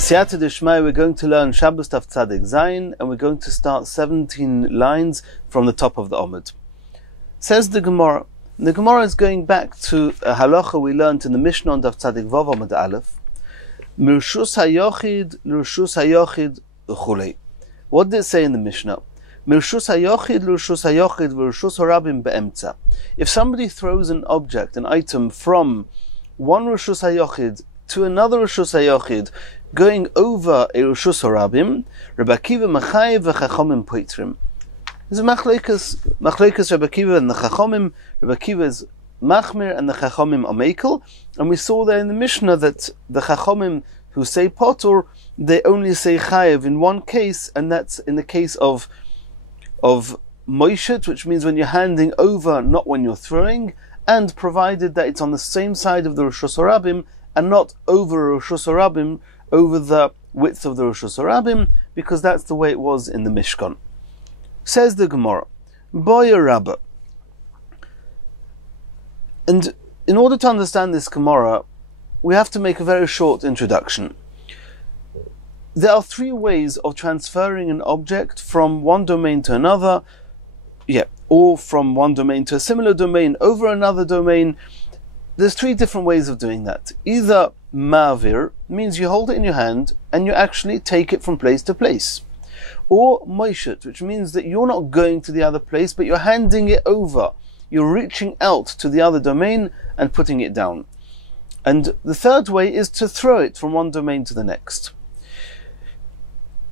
B'siyata d'shmai, we're going to learn Shabbos Daf Tzadik Zayin, and we're going to start 17 lines from the top of the Omid. Says the Gemara. The Gemara is going back to a halacha we learned in the Mishnah on Daf Tzadik Vav Omid Aleph. Mirshus hayochid, l'rshus hayochid, uchulei. What did it say in the Mishnah? Mirshus hayochid, l'rshus hayochid, v'rshus harabim be'emtza. If somebody throws an object, an item, from one rshus hayochid to another rshus hayochid, going over a rshus harabim, Rabbi Akiva machayev v'chachomim poitrim. There's a machlekes Rabbi Akiva and the chachomim. Rabbi Akiva is machmir and the chachomim are mekel. And we saw there in the Mishnah that the chachomim who say potur, they only say chayev in one case, and that's in the case of moishet, which means when you're handing over, not when you're throwing, and provided that it's on the same side of the rshus harabim and not over rshus harabim, over the width of the rshus harabim, because that's the way it was in the Mishkan. Says the Gemara, Boya Rabbah. And in order to understand this Gemara, we have to make a very short introduction. There are three ways of transferring an object from one domain to another, or from one domain to a similar domain over another domain. There's three different ways of doing that. Either ma'avir means you hold it in your hand and you actually take it from place to place. Or moishet, which means that you're not going to the other place, but you're handing it over. You're reaching out to the other domain and putting it down. And the third way is to throw it from one domain to the next.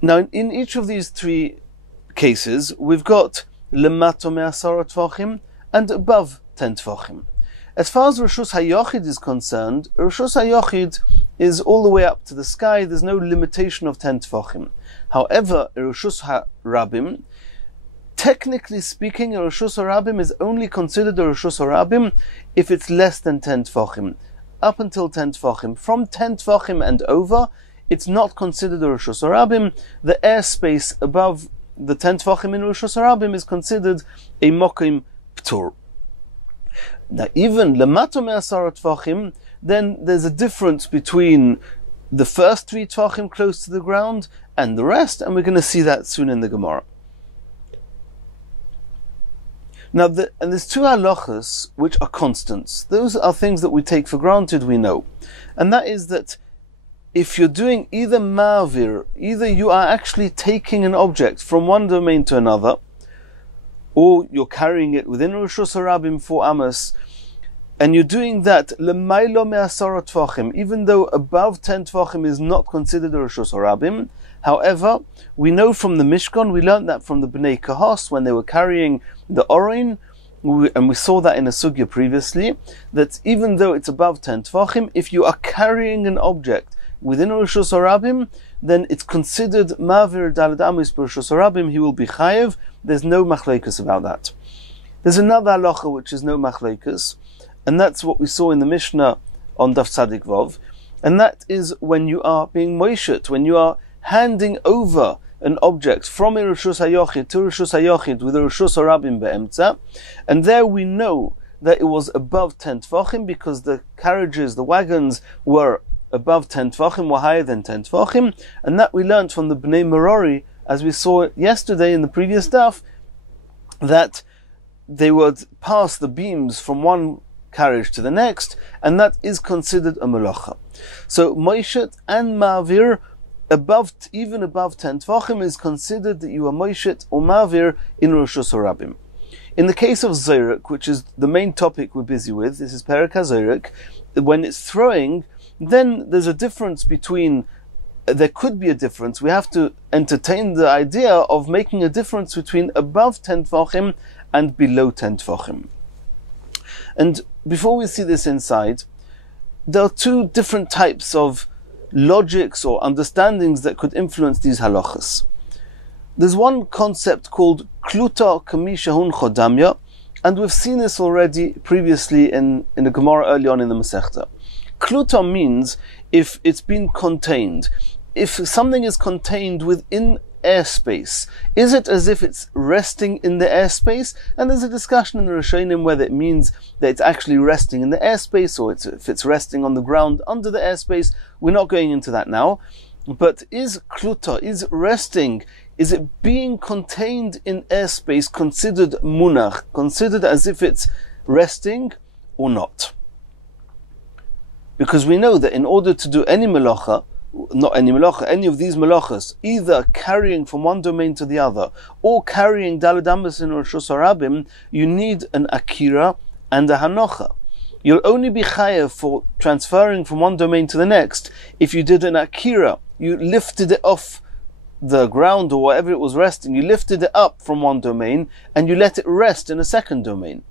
Now, in each of these three cases, we've got lemato me'asara tvachim and above 10 tvachim. As far as rshus hayochid is concerned, rshus hayochid is all the way up to the sky. There's no limitation of 10 tvachim. However, rshus harabim, technically speaking, a rshus harabim is only considered a rshus harabim if it's less than 10 tvachim. Up until 10 tvachim. From 10 tvachim and over, it's not considered a rshus harabim. The airspace above the 10 tvachim in rshus harabim is considered a mokim ptur. Now, even lemato me'asara tvachim, then there's a difference between the first 3 tvachim close to the ground and the rest, and we're going to see that soon in the Gemara. Now, and there's two halachas which are constants. Those are things that we take for granted, we know. And that is that if you're doing either ma'avir, either you are actually taking an object from one domain to another, or you're carrying it within rshus harabim for amos, and you're doing that lemailo me'asara tvachim, even though above 10 tvachim is not considered a rshus harabim. However, we know from the Mishkan, we learned that from the Bnei Kahos when they were carrying the Orin, and we saw that in a sugya previously, that even though it's above 10 tvachim, if you are carrying an object within rshus harabim, then it's considered ma'avir daled amos b'rshus harabim, he will be chayev. There's no machlekes about that. There's another halacha which is no machlekes, and that's what we saw in the Mishnah on Daf Tzadik Vav, and that is when you are being moishet, when you are handing over an object from a rshus hayochid to rshus hayochid with a rshus harabim be'emtza, and there we know that it was above 10 tvachim because the carriages, the wagons, were above 10 tvachim, were higher than 10 tvachim, and that we learned from the Bnei Merori, as we saw yesterday in the previous daf, that they would pass the beams from one carriage to the next, and that is considered a melacha. So moishet and ma'avir, even above 10 tvachim, is considered that you are moishet or ma'avir in rshus harabim. In the case of zoyrek, which is the main topic we're busy with, this is perek hazoyrek, when it's throwing, then there's a difference between, there could be a difference, we have to entertain the idea of making a difference between above 10 tvachim and below 10 tvachim. And before we see this inside, there are two different types of logics or understandings that could influence these halachas. There's one concept called kluta kamishahun chodamya, and we've seen this already previously in the Gemara early on in the Masechta. Kluta means if it's been contained. If something is contained within airspace, is it as if it's resting in the airspace? And there's a discussion in the Rishonim whether it means that it's actually resting in the airspace or if it's resting on the ground under the airspace. We're not going into that now. But is kluta, is resting, is it being contained in airspace considered munach, considered as if it's resting or not? Because we know that in order to do any melacha, not any melacha, any of these melachas, either carrying from one domain to the other, or carrying daled amos in Rishus Harabim, you need an akira and a hanocha. You'll only be chayav for transferring from one domain to the next if you did an akira. You lifted it off the ground or wherever it was resting, you lifted it up from one domain and you let it rest in a second domain.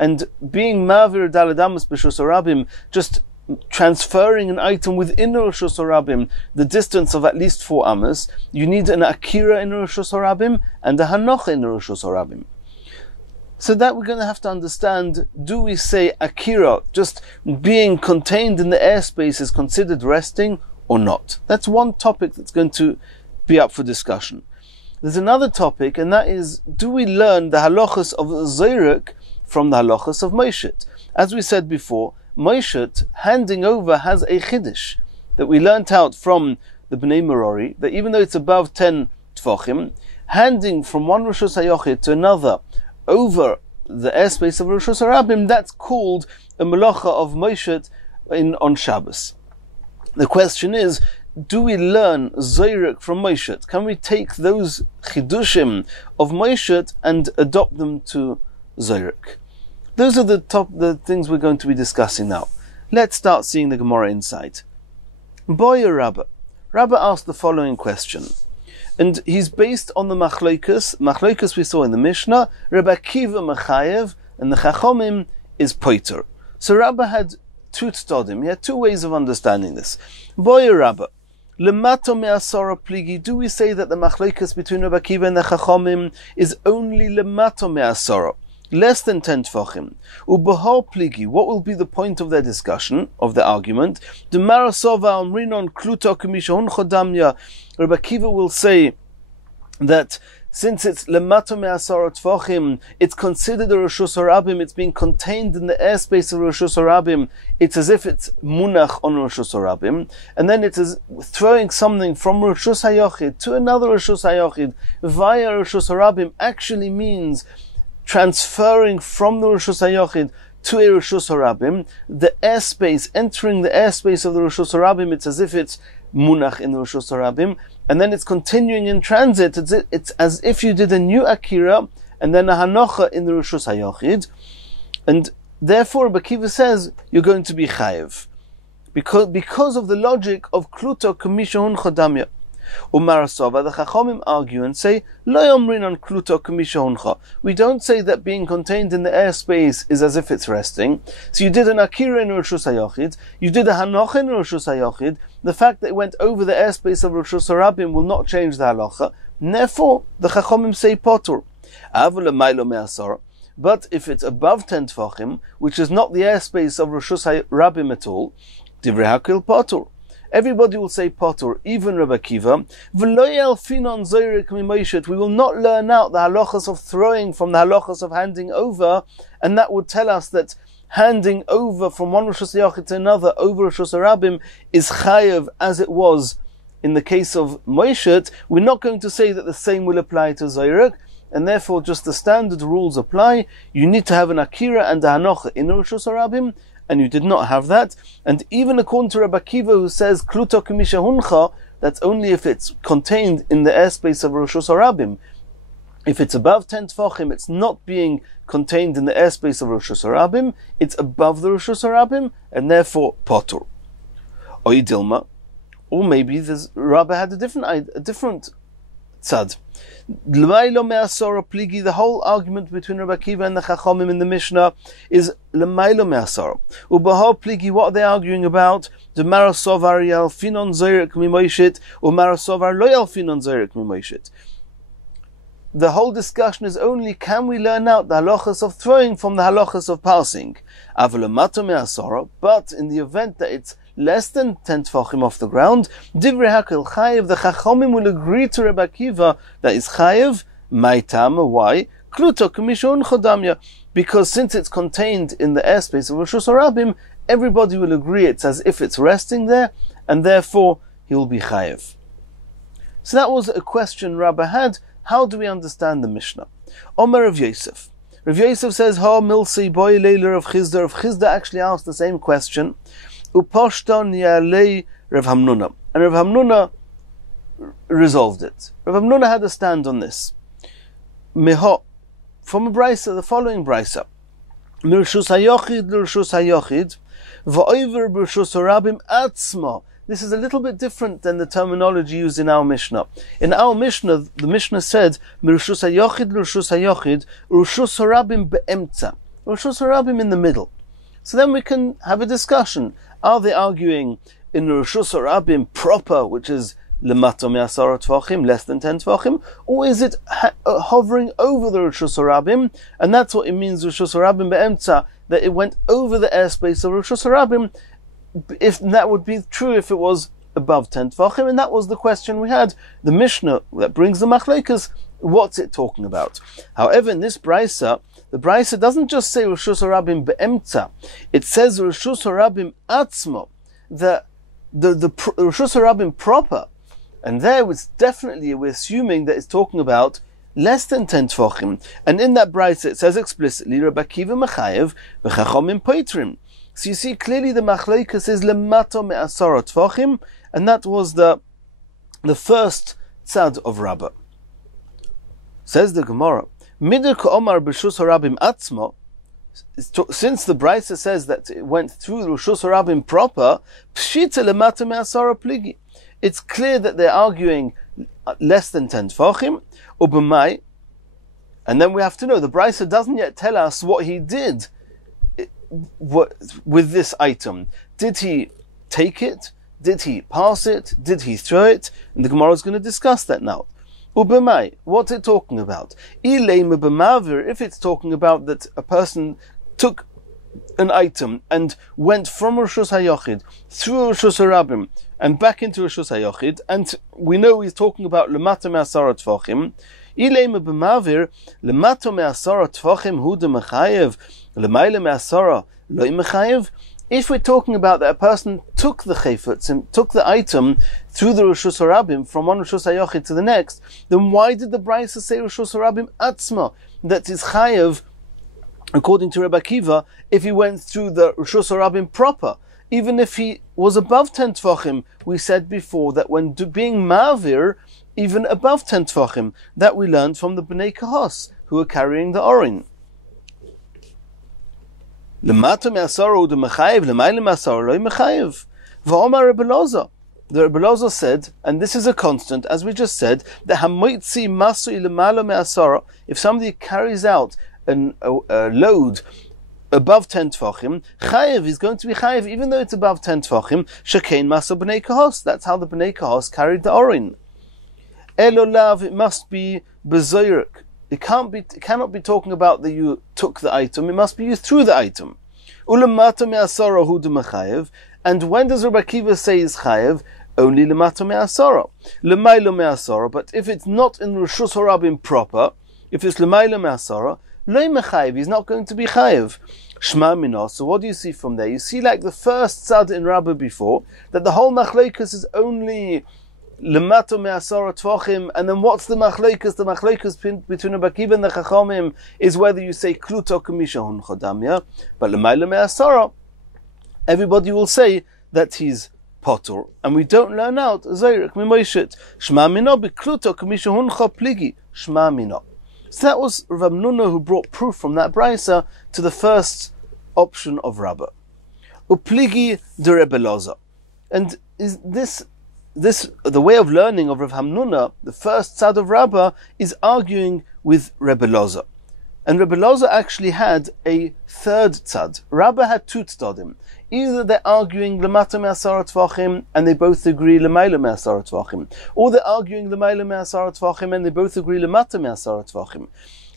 And being ma'avir daled amos b'Rishus Harabim, just transferring an item within Rishus Harabim, the distance of at least 4 amos, you need an akira in Rishus Harabim and a hanocha in Rishus Harabim. So that we're going to have to understand, do we say akira, just being contained in the airspace, is considered resting or not? That's one topic that's going to be up for discussion. There's another topic, and that is, do we learn the halachas of Zoyrek from the halachas of Moshet? As we said before, Moshet, handing over, has a chiddush that we learnt out from the Bnei Merori, that even though it's above 10 tefachim, handing from one Rishus HaYochid to another over the airspace of Rishus Harabim, that's called a melacha of Moshet on Shabbos. The question is, do we learn Zoyrek from Moshet? Can we take those chidushim of Moshet and adopt them to Zoyrek? Those are the things we're going to be discussing now. Let's start seeing the Gemara inside. Boya Rabba. Rabba asked the following question, and he's based on the Machloikus we saw in the Mishnah. Rabbi Akiva Mechayev, and the Chachomim is Poiter. So Rabba had two tzodim. He had two ways of understanding this. Boya Rabba. Lemato me'asara pligi. Do we say that the Machloikus between Rabbi Akiva and the Chachomim is only lemato me'asara, less than 10 tefachim? Ubahar pligi, what will be the point of their discussion, of the argument? The marasova amrinon kluto k'mishahun chodamya. Rabbi Akiva will say that since it's lemato me'asara tefachim, it's considered a Rishus Harabim, it's being contained in the airspace of Rishus Harabim, it's as if it's munach on Rishus Harabim, and then it is throwing something from Rishus HaYochid to another Rishus HaYochid via Rishus Harabim actually means transferring from the Rishus HaYochid to a Rishus Harabim. The airspace, entering the airspace of the Rishus Harabim, it's as if it's munach in the Rishus Harabim, and then it's continuing in transit. It's as if you did a new akira and then a hanocha in the Rishus HaYochid, and therefore Rabbi Akiva says you're going to be chayev because of the logic of kluto k'mishahun chodamya. Umarasova, the Chachomim argue and say, Lo yomrin on kluto k'mishahuncha. We don't say that being contained in the airspace is as if it's resting. So you did an akira in Rishus HaYochid, you did a hanocha in Rishus HaYochid. The fact that it went over the airspace of Rishus Harabim will not change the halacha. Therefore, the Chachomim say potur. But if it's above 10 tefachim, which is not the airspace of Rishus Harabim at all, divrei hakil potur. Everybody will say potur, even Rabbi Akiva. We will not learn out the halachas of throwing from the halachas of handing over, and that would tell us that handing over from one Rishus HaYochid to another over Rishus Harabim is chayev as it was in the case of Moshet. We're not going to say that the same will apply to Zoyrek, and therefore just the standard rules apply. You need to have an akira and a hanocha in Rishus Harabim, and you did not have that. And even according to Rabbi Akiva, who says kluto k'mishahuncha, that's only if it's contained in the airspace of Rishus Harabim. If it's above 10 tefachim, it's not being contained in the airspace of Rishus Harabim, it's above the Rishus Harabim, and therefore potur. Or Dilma, or maybe Rabbi had a different tzad. The whole argument between Rabbi Akiva and the Chachomim in the Mishnah is l'maylo me'asara. Ubahar pligi, what are they arguing about? The marasovar yalfinon zoyrek mimoishit, or marasovar lo yalfinon zoyrek mimoishit. The whole discussion is only, can we learn out the halachas of throwing from the halachas of passing? Avalamato me'asara, but in the event that it's less than 10 tefachim off the ground, divrei hakil chayev, the Chachomim will agree to Rabbi Akiva that is chayev. Maitam, why? Kluto k'mishahun chodamya, because since it's contained in the airspace of Rishus Harabim, everybody will agree it's as if it's resting there, and therefore he will be chayev. So that was a question Rabbah had. How do we understand the Mishnah? Omer Rav Yosef. Rav Yosef says, Ha milsi boy leiler Rav Chizda. Rav Chizda actually asked the same question. Uposhton yalei Rav Hamnuna. And Rav Hamnuna resolved it. Rav Hamnuna had a stand on this. Meho, from a brisa, the following brisa. Mirshus hayochid l'rshus hayochid, va'over b'rshus harabim atzma. This is a little bit different than the terminology used in our Mishnah. In our Mishnah, the Mishnah said, Mirshus hayochid l'rshus hayochid, rshus harabim be'emtza. Rshus harabim in the middle. So then we can have a discussion. Are they arguing in rshus harabim proper, which is Lemato me'asara tvachim, less than 10 tvachim, or is it hovering over the Rishus Harabim? And that's what it means, Rishus Harabim be'emtza, that it went over the airspace of Rishus Harabim. If that would be true if it was above 10 tvachim, and that was the question we had. The Mishnah that brings the machlekas, what's it talking about? However, in this brisa, the brisa doesn't just say Rishus Harabim be'emtza, it says Rishus Harabim atzmo, the Rishus Harabim proper. And there was definitely, we're assuming that it's talking about less than 10 tvachim. And in that brisa it says explicitly, Rabbi Akiva mechayev v'chachomim poitrim. So you see clearly the machleikus is lemato me'asara tvachim, and that was the first tzad of Rabbah. Says the Gemara, Midir ka'omar b'shus harabim atzmo, since the brisa says that it went through the Rishus Harabim proper, pshita lemato me'asara pligi. It's clear that they're arguing less than 10 tvachim, ubamai, and then we have to know, the brisa doesn't yet tell us what he did with this item. Did he take it? Did he pass it? Did he throw it? And the Gemara is going to discuss that now. Ubamai, what's it talking about? If it's talking about that a person took an item and went from Rishus HaYochid through Rishus HaRabim and back into Rishus HaYochid, and we know he's talking about Lemato me'asara tvachim. Ilema b'mavir Lemato me'asara tvachim hu de mechayev Lemaila me'asara lo mechayev. If we're talking about that a person took the chayfetz and took the item through the Rishus HaRabim from one Rishus HaYochid to the next, then why did the brisa say Rishus HaRabim atzma, that is chayev, according to Rabbi Akiva, if he went through the Rishus HaRabim proper? Even if he was above 10 tvachim, we said before that when being ma'avir, even above 10 tvachim, that we learned from the Bnei Kahos, who were carrying the orin. Lemato me'asara u'de mechayev, lemaile me'asara lo mechayev. V'omar Rebbe Loza. The Rebbe Loza said, and this is a constant, as we just said, that hamoitzi masui lemalo me'asara, if somebody carries out a load above 10 tvachim, chayev is going to be chayev even though it's above 10 tvachim, shekein masa b'nei kahos. That's how the b'nei kahos carried the orin. Elolav, it must be bezoyrek. It cannot be talking about that you took the item, it must be you threw the item. Ulamato me'asara hu de mechayev, and when does Rabbi Akiva say is chayev? Only lemato me'asara. Lemailo me'asara, but if it's not in Rishus HaRabim proper, if it's lemailo me'asara, lo mechayev, he's not going to be chayev. Shma minah. So what do you see from there? You see, like the first tzad in Rabbah before, that the whole machleikus is only lemato me'asara tvachim, and then what's the machleikus? The machleikus between Rabbi Akiva and the Chachamim is whether you say kluto kamisha hun chodamya, but lemailo me'asara, everybody will say that he's potur, and we don't learn out zoyrek mimoishit. Shma minah b'kluto kamisha hun chopligi. Shma minah. So that was Rav Hamnuna who brought proof from that brisa to the first option of Rabbah. Upligi de Rebbe Loza. And is this the way of learning of Rav Hamnuna, the first tzad of Rabbah, is arguing with Rebbe Loza. And Rebbe Loza actually had a third tzad. Rabbah had two tzadim. Either they're arguing Lemato me'asara tvachim and they both agree Lemaila me'asara tvachim, or they're arguing Lemaila me'asara tvachim and they both agree Lemato me'asara tvachim.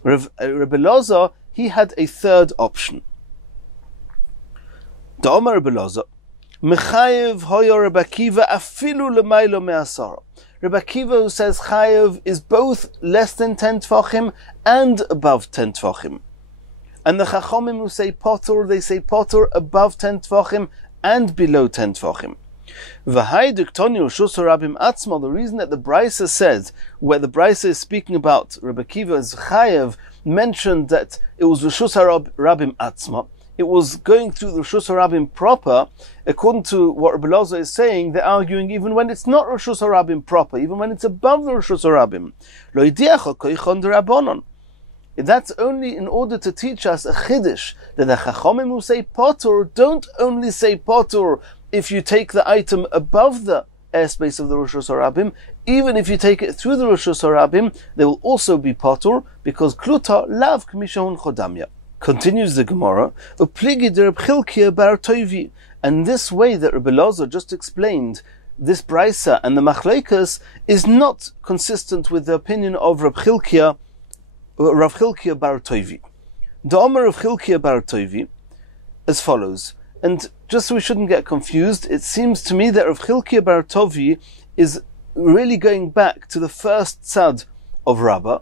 Rebbe Loza, he had a third option. Da'omar Rebbe Loza, Mechayev hoyo Rebbe Akiva afilu Lemaila me'asara. Rebbe Akiva, who says Chayev is both less than 10 tvachim and above 10 tvachim. And the Chachamim who say potur, they say potur above 10 tvachim and below 10 tvachim. The reason that the Brisa says, where the Brisa is speaking about Rabbi Akiva's chayev, mentioned that it was Reshus HaRabim Atzma, it was going through the Reshus HaRabim proper. According to what Rabbi Loza is saying, they're arguing even when it's not Reshus HaRabim proper, even when it's above the Reshus HaRabim. That's only in order to teach us a chiddush, that the Chachomim who say potur don't only say potur if you take the item above the airspace of the Reshus HaRabim. Even if you take it through the Reshus HaRabim, they will also be potur, because kluta lav k'mishahun chodamya. Continues the Gemara, and this way that Rabbi Loza just explained, this Brisa and the Machlekes is not consistent with the opinion of Rav Chilkiah bar Toivi. The Omer of Chilkiah bar Toivi as follows, and just so we shouldn't get confused, it seems to me that Rav Chilkiah bar Toivi is really going back to the first tzad of Rabbah,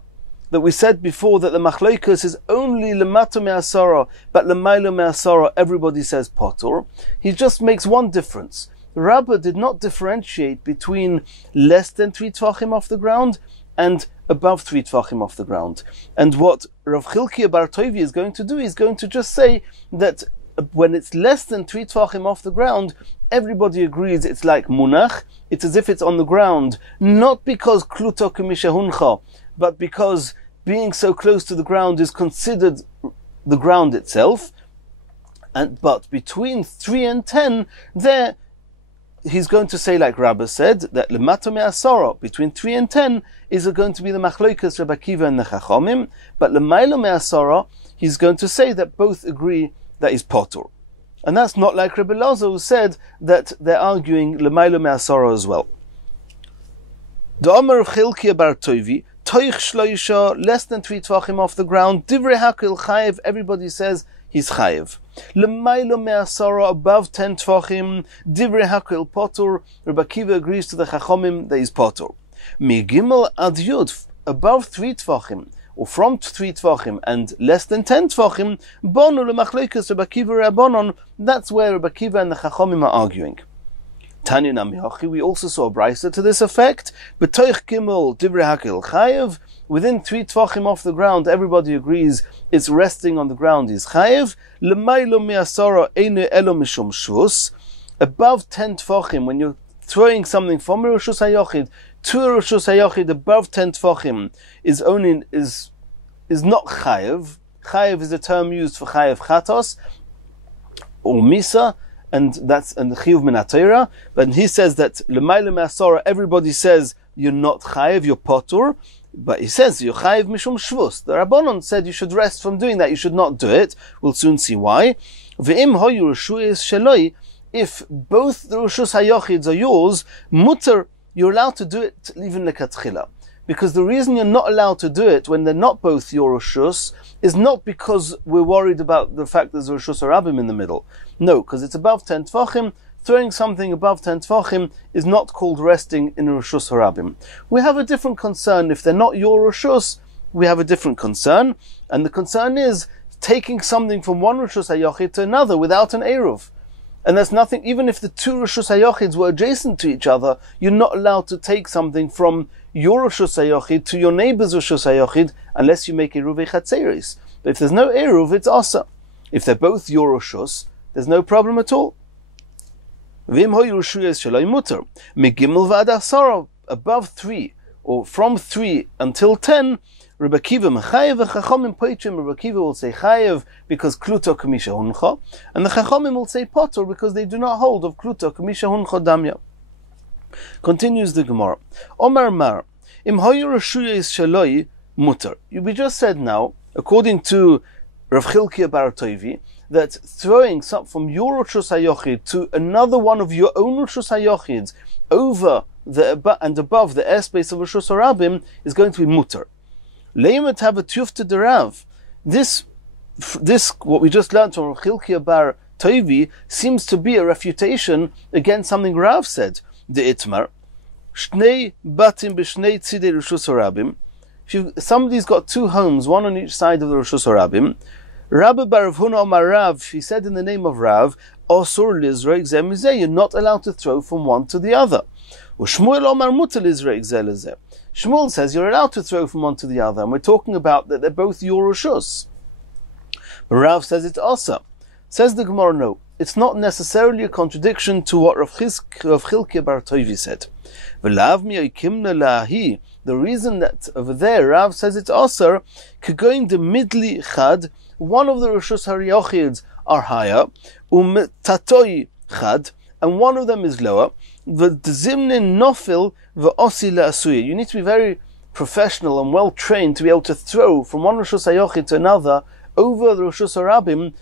that we said before that the Machlekes is only Lemata Me'asara, but Lemailo Me'asara everybody says Potor. He just makes one difference. Rabbah did not differentiate between less than 3 Tvachim off the ground and above 3 Tvachim off the ground. And what Rav Chilkiah bar Toivi is going to do, he's going to just say that when it's less than 3 Tvachim off the ground, everybody agrees it's like Munach, it's as if it's on the ground, not because Kluto K'mishahuncha, but because being so close to the ground is considered the ground itself. But between 3 and 10, there he's going to say, like Rabbah said, that Lemata Me'asara, between 3 and 10, is going to be the Machlokes Rabbi Akiva and the Chachomim, but Lemailo Me'asara, he's going to say that both agree that is Potur. And that's not like Rabbi Loza, who said that they're arguing Lemailo Me'asara as well. The Omer of Chilkiah bar Toivi, Toich Shloisha, less than 3 Tvachim off the ground, Divrei Hakil Chayev, everybody says he's Chayev. Lemailo Me'asara, above 10 Tvachim, Divrei Hakil Potur, Rabbi Akiva agrees to the Chachomim that he's Potur. Migimel ad Yud, above 3 Tvachim, or from 3 Tvachim and less than 10 Tvachim, Bonu Lemachlekes Rabbi Akiva Rabbanon, that's where Rabbi Akiva and the Chachomim are arguing. Tanya Namihachi, we also saw a brisa to this effect. B'toich Gimel Divrei Hakil Chayev, within 3 Tvachim off the ground, everybody agrees it's resting on the ground is Chayev. Lemailo Me'asara Einu Elo Mishum Shvus, above 10 Tvachim, when you're throwing something from a Reshus HaYochid to a Reshus HaYochid above 10 Tvachim is not Chayev. Chayev is a term used for Chayev Chatos or Misa, and that's and the Chiyuv Min HaTorah. But he says that Lemailo Me'asara, everybody says you're not Chayev, you're Potur, but he says you're Chayev Mishum Shvus. The Rabbanon said you should rest from doing that, you should not do it. We'll soon see why. Ve'im hoyu Reshuyos Sheloi, if both the Reshus HaYochids are yours, mutter, you're allowed to do it even lekatchila. Because the reason you're not allowed to do it when they're not both your Reshus is not because we're worried about the fact there's a Reshus HaRabim in the middle. No, because it's above 10 Tvachim. Throwing something above 10 Tvachim is not called resting in a Reshus HaRabim. We have a different concern. If they're not your Reshus, we have a different concern. And the concern is taking something from one Reshus HaYochid to another without an Eruv. And that's nothing, even if the 2 Reshus HaYochids were adjacent to each other, you're not allowed to take something from your Reshus HaYochid to your neighbor's Reshus HaYochid unless you make Eruvei Chatzeris. But if there's no Eruv, it's Asa. If they're both your Reshus, there's no problem at all. V'im hoyu Reshuyos Sheloi muter. Migimel v'ad asara, above 3, or from 3 until 10, Rabbi Akiva mechayev v'chachomim poichim. Rabbi Akiva will say chayev because kluto k'mishahuncha, and the chachomim will say potor because they do not hold of kluto k'mishahuncha damya. Continues the Gemara. Omar mar im hoyu reshuyos sheloi muter. We just said now, according to Rav Chilkiah bar Toivi, that throwing some from your Reshus HaYochid to another one of your own Reshus HaYochids over and above the airspace of Reshus HaRabim is going to be muter. Leimet have a tufta derav. This, what we just learned from Chilkiah bar Toivi, seems to be a refutation against something Rav said. The itmar, shnei batim b'shnei tzidei Reshus HaRabim. If somebody's got 2 homes, one on each side of the Reshus HaRabim, Rabbi bar Rav Huna Amar Rav, he said in the name of Rav, Osur lizrek zeh mizeh, you're not allowed to throw from one to the other. Shmuel Amar mutar lizrek zeh lezeh. Shmuel says you're allowed to throw from one to the other, and we're talking about that they're both your reshus. But Rav says it's also. Says the Gemara, no, it's not necessarily a contradiction to what Rav Chilkiah bar Toivi said. The reason that over there Rav says it's also, kegoin de midli chad, one of the reshus hariochids are higher, tatoi chad, and one of them is lower. V'dzimnin nofil v'osi le'asuya. You need to be very professional and well trained to be able to throw from one reshus hayochid to another over the reshus harabim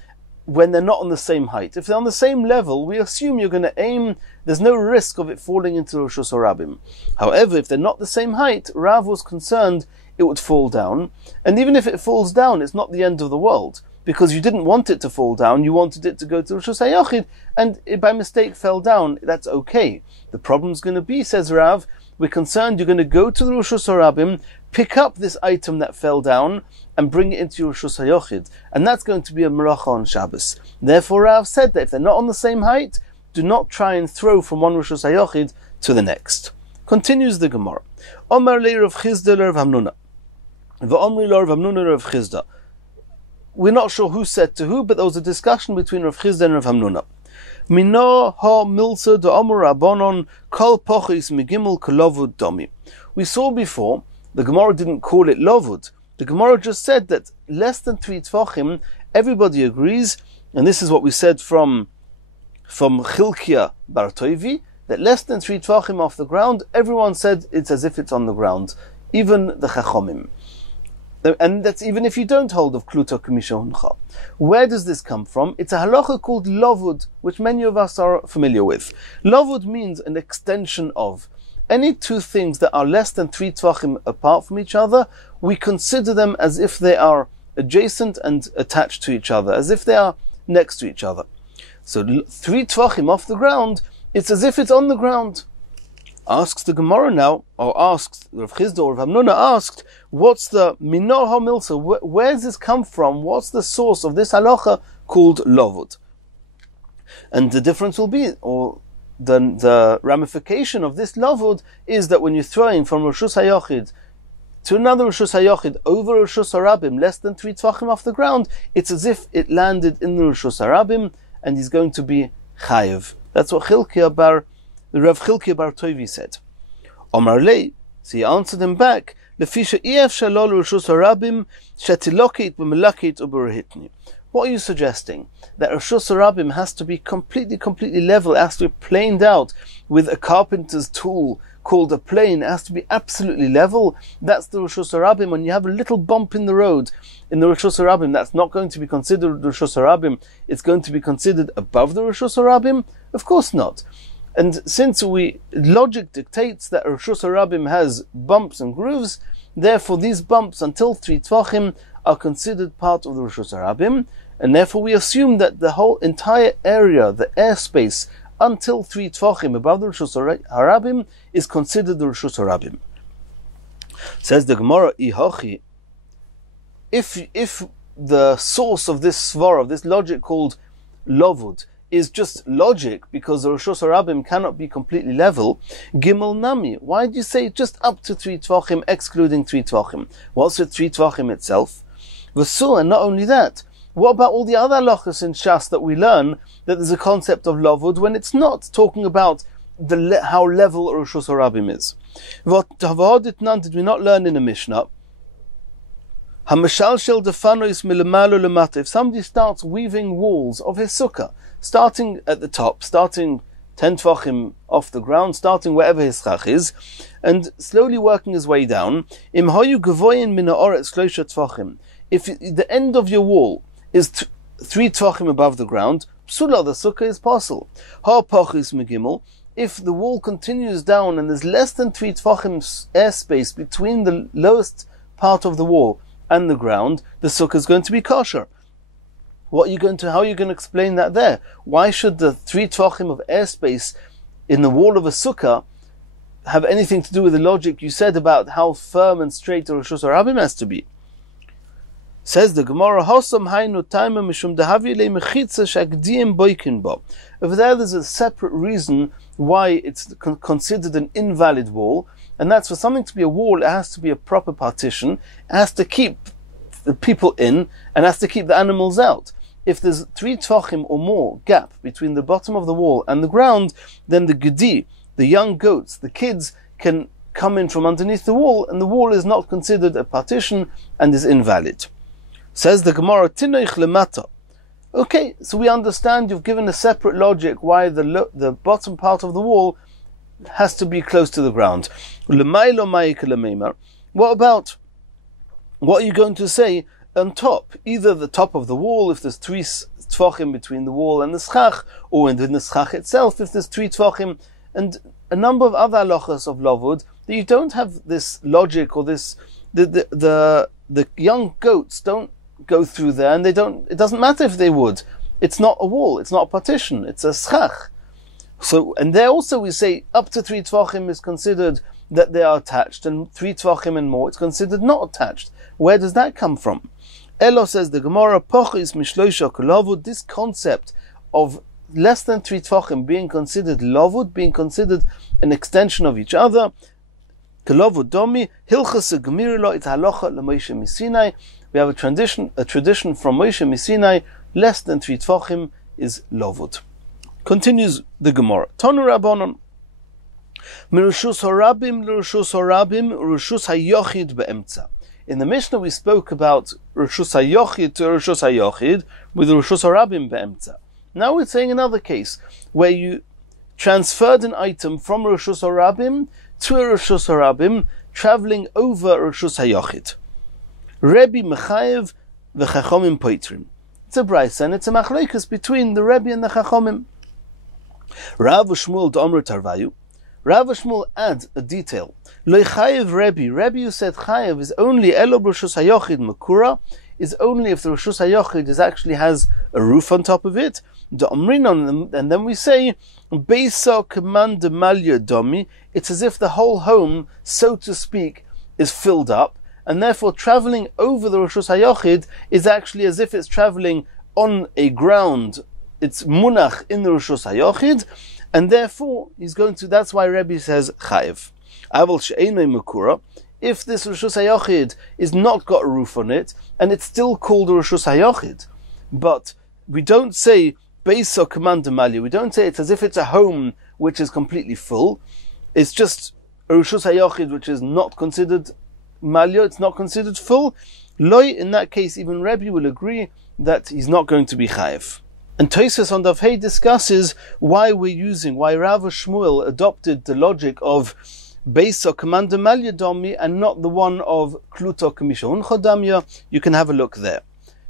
when they're not on the same height. If they're on the same level, we assume you're going to aim, there's no risk of it falling into the reshus harabim. However, if they're not the same height, Rav was concerned it would fall down, and even if it falls down, it's not the end of the world, because you didn't want it to fall down, you wanted it to go to reshus hayochid, and it by mistake fell down, that's okay. The problem's going to be, says Rav, we're concerned you're going to go to the reshus harabim, pick up this item that fell down, and bring it into your reshus hayochid, and that's going to be a meracha on Shabbos. Therefore, Rav said that if they're not on the same height, do not try and throw from one reshus hayochid to the next. Continues the Gemara. Omar le Rav Chizda le Rav Hamnuna. V'omri lo Rav Hamnuna Rav Chizda. We're not sure who said to who, but there was a discussion between Rav Chizda and Rav Hamnuna. Mino ha milsa de Amar Rabbanon kol pochis migimel kolovud domi. We saw before, the Gemara didn't call it lovud. The Gemara just said that less than 3 tvachim, everybody agrees, and this is what we said from Chilkiah bar Toivi, that less than 3 tvachim off the ground, everyone said it's as if it's on the ground, even the Chachomim. And that's even if you don't hold of Kluta Kamishoncha. Where does this come from? It's a halacha called lovud, which many of us are familiar with. Lovud means an extension of. Any two things that are less than 3 tvachim apart from each other, we consider them as if they are adjacent and attached to each other, as if they are next to each other. So 3 tvachim off the ground, it's as if it's on the ground. Asks the Gemara now, or asks Rav Chizda or Rav Hamnuna asked, what's the minor ha-milsa? Where does this come from? What's the source of this halacha called lovud? And the difference will be, or the ramification of this lovud is that when you're throwing from reshus hayochid to another reshus hayochid over reshus harabim less than 3 tvachim off the ground, it's as if it landed in the reshus harabim, and he's going to be chayiv. That's what Rav Chilkiah bar Toivi said. Omar lei, so he answered him back, Lefisha ef shalol reshus harabim shetilokit b'melakit u'berahitni. What are you suggesting? That reshus harabim has to be completely level, it has to be planed out with a carpenter's tool called a plane, it has to be absolutely level. That's the reshus harabim. When you have a little bump in the road, in the reshus harabim, that's not going to be considered reshus harabim, it's going to be considered above the reshus harabim? Of course not. And since logic dictates that reshus harabim has bumps and grooves, therefore these bumps until 3 tvachim are considered part of the reshus harabim, and therefore we assume that the whole entire area, the airspace until 3 tvachim above the reshus harabim is considered the reshus harabim. Says the Gemara, Ihochi, if the source of this svara, of this logic called lovud, is just logic, because the reshus harabim cannot be completely level, gimel nami, why do you say just up to 3 tvachim, excluding 3 tvachim? What's with 3 tvachim itself? V'su, and not only that, what about all the other halachos in Shas that we learn that there's a concept of lovud when it's not talking about how level reshus harabim is? What did we not learn in the Mishnah? Hamashal shel defanois milemalo lemata. If somebody starts weaving walls of his sukkah, starting at the top, starting 10 tvachim off the ground, starting wherever his chach is, and slowly working his way down, im hayu gevoyin min ha'oretz shloisha tvachim. If the end of your wall is 3 tvachim above the ground, psula, the sukkah is possible. Ha-pachis megimel. If the wall continues down and there's less than 3 tvachim airspace between the lowest part of the wall and the ground, the sukkah is going to be kosher. How are you going to explain that there? Why should the 3 tvachim of airspace in the wall of a sukkah have anything to do with the logic you said about how firm and straight the reshus harabim has to be? Says the Gemara, Hosam hainu taima mishum dahavi le mechitza shagdiyim boikin bo. Over there's a separate reason why it's considered an invalid wall, and that's for something to be a wall, it has to be a proper partition, it has to keep the people in, and has to keep the animals out. If there's 3 tfachim or more gap between the bottom of the wall and the ground, then the gedi, the young goats, the kids, can come in from underneath the wall, and the wall is not considered a partition and is invalid. Says the Gemara, Tinoich lemata. Okay, so we understand you've given a separate logic why the bottom part of the wall has to be close to the ground. What about, what are you going to say on top? Either the top of the wall, if there's 3 tfachim between the wall and the schach, or in the schach itself, if there's 3 tfachim, and a number of other halachas of lavud, that you don't have this logic, or this, the young goats don't go through there, and it doesn't matter if they would. It's not a wall, it's not a partition, it's a schach. So, and there also we say up to 3 tvachim is considered that they are attached, and 3 tvachim and more, it's considered not attached. Where does that come from? Elo says the Gemara, Pochis mishloisha kolavud, this concept of less than 3 tvachim being considered lavud, being considered an extension of each other, kolavud domi, hilchas gemirlo, it's halacha l'Moshe misinai. We have a tradition from Moshe misinai, less than 3 tvachim is lavud. Continues the Gemara. Tonu Rabbanon. Mirushus harabim l'rushus harabim, rushus hayochid be'emtza. In the Mishnah we spoke about rushus hayochid to rushus hayochid with rushus harabim be'emtza. Now we're saying another case where you transferred an item from rushus harabim to a rushus harabim, traveling over rushus hayochid. Rebbe mechayev v'chachomim poitrim. It's a brayso and it's a machlokas between the Rebbe and the chachomim. Rav Shmuel d'Omer Tarvayu. Rav Shmuel adds a detail. Lo chayev Rebbe. Rebbe who said chayev is only elo b'reshus hayochid makura, is only if the reshus hayochid actually has a roof on top of it. D'Omrinon, and then we say beisa kaman demalya domi. It's as if the whole home, so to speak, is filled up, and therefore traveling over the reshus hayochid is actually as if it's traveling on a ground. It's munach in the reshus hayochid, and therefore he's going to. That's why Rebbe says chayev. Aval she'enei makura. If this reshus hayochid is not got a roof on it, and it's still called a reshus hayochid, but we don't say beisa kaman demalya. We don't say it's as if it's a home which is completely full. It's just a reshus hayochid which is not considered malya. It's not considered full. Loi, in that case, even Rebbe will agree that he's not going to be chayev. And Tosfos on Daf Hey discusses why Rav Shmuel adopted the logic of Beisa Commander Malyadomi and not the one of Kluto Kamishon Chodamya. You can have a look there.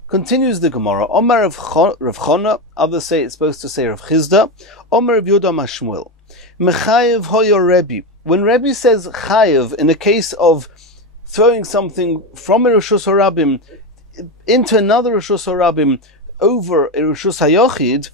Continues the Gemara. Omar Rav Chona, others say it's supposed to say Rav Chizda. Omar Rav Yodam Shmuel. Mechayev Hoyo Rebbe. When Rebbe says Chayev in a case of throwing something from a Reshus Harabim into another Reshus Harabim over a reshus hayochid,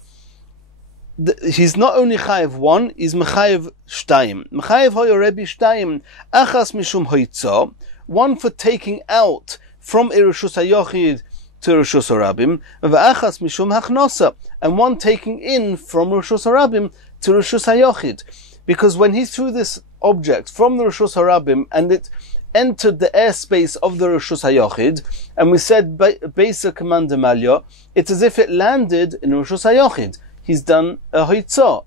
he's not only chayev 1, he's mechayev 2. Mechayev hoyo Rebbe 2, achas mishum hoitza, 1 for taking out from a reshus hayochid to reshus harabim, v'achas mishum hachnosa, and 1 taking in from reshus harabim to reshus hayochid. Because when he threw this object from the reshus harabim and it entered the airspace of the reshus hayochid, and we said beisa commander malya, it's as if it landed in reshus hayochid. He's done a hoitzah,